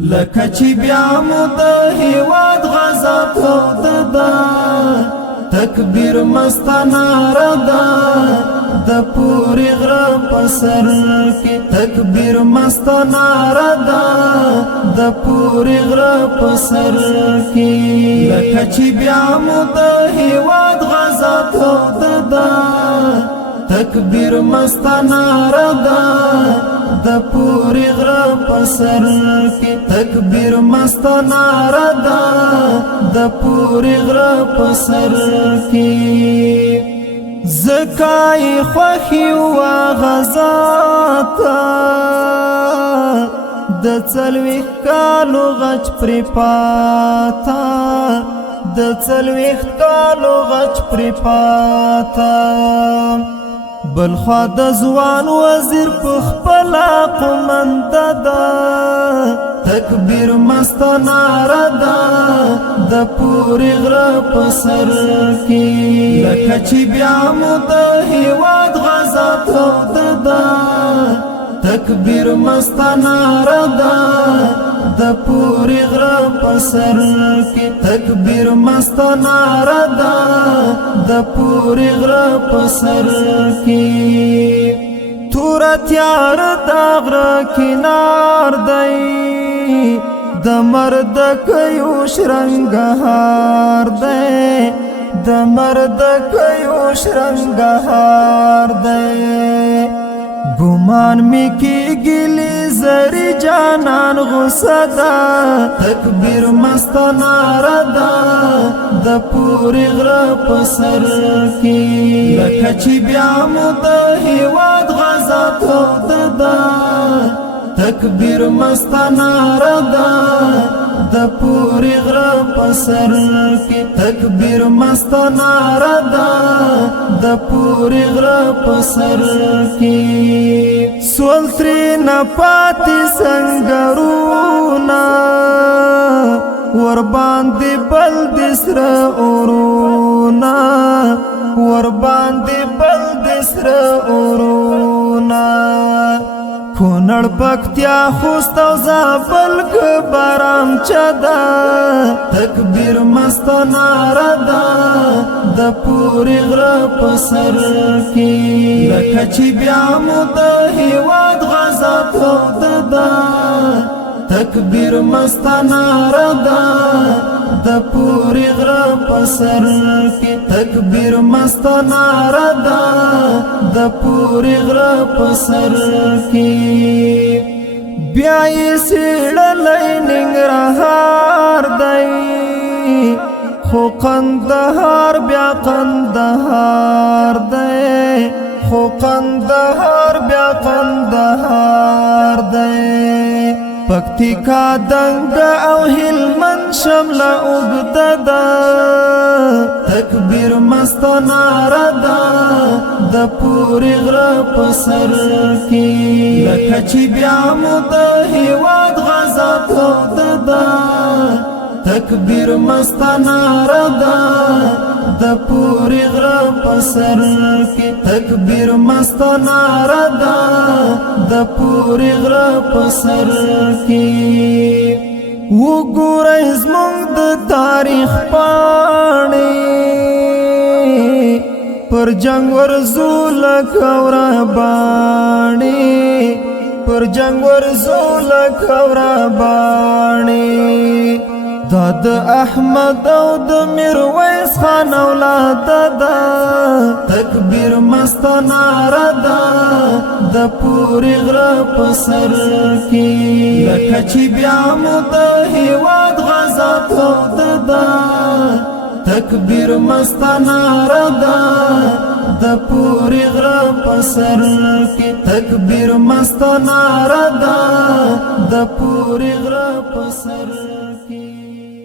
لکه چې بیا مو د هیواد غزا توده ده، تکبیر مست ناره ده د پورې غره په سر کې، تکبیر مست ناره ده د پورې غره په سر کې. لکه چې بیا مو د هیواد غزا توده ده، تکبیر مست ناره ده د پورې غره په سر کې، تکبیر مست ناره ده د پورې غره په سر کې. زکای خوښي وا غزا ته د څلوېښت کالو غچ پرې پاته، د څلوېښت کالو غچ پرې پاته. بل خوا د ځوان وزیر په خپله قومنده ده، تکبیر مست ناره ده د پورې غره په سر کې. لکه چې بیا مو د هیواد غزا توده ده، تکبیر مست ناره ده د پورې غره په سر کې، تکبیر مست ناره ده د پورې غره په سر کې. تور تیار د غره کنار دی، د مرد کيو شرنګهار دی، د مرد کيو شرنګهار دی. ګمان می کیږي لزری جانان غصه ده، تکبیر مست ناره ده د پورې غره په سر کې. لکه چې بیا مو د هیواد غزا توده ده، تکبیر مست ناره ده د پورې غره په سر کې، تکبیر مست ناره ده د پورې غره په سر کې. سول ترې نه پاتې سنګرونه، ور باندې بل د سره اورونه، ور باندې بل د سره اورونه. کونړ پکتیا خوست او زابل کې بارام چدا، تکبیر مست ناره ده د پورې غره په سر کې. لکه چې بیا مو د هیواد غزا توده ده، تکبیر مست ناره ده د پورې غره په سر کې، تکبیر مست ناره ده د پورې غره په سر کې. بیا یې سیړلی ننګرهار دی، خو قندهار بیا قندهار دی، خو قندهار بیا قندهار دی. پکتیکا دنګ او هلمند شمله اوږده ده، تکبیر مست ناره ده د پورې غره په سر کې. لکه چې بیا مو د هیواد غزا توده ده، تکبیر مست ناره ده د پورې غره په سر کې، تکبیر مست ناره ده د پورې غره په سر کې. وګورئ زموږ د تاریخ پاڼې، پر جنگ ورځو لکه وراباڼې، پر جنگ ورځو لکه وراباڼې. دا د احمد او د میرویس خان اولاد ده، تکبیر مست ناره ده د پورې غره په سر کې. لکه چې بیا مو د هیواد غزا توده ده، تکبیر مست ناره ده د پورې غره په سر کې، تکبیر مست ناره ده د پورې غره په سر کې.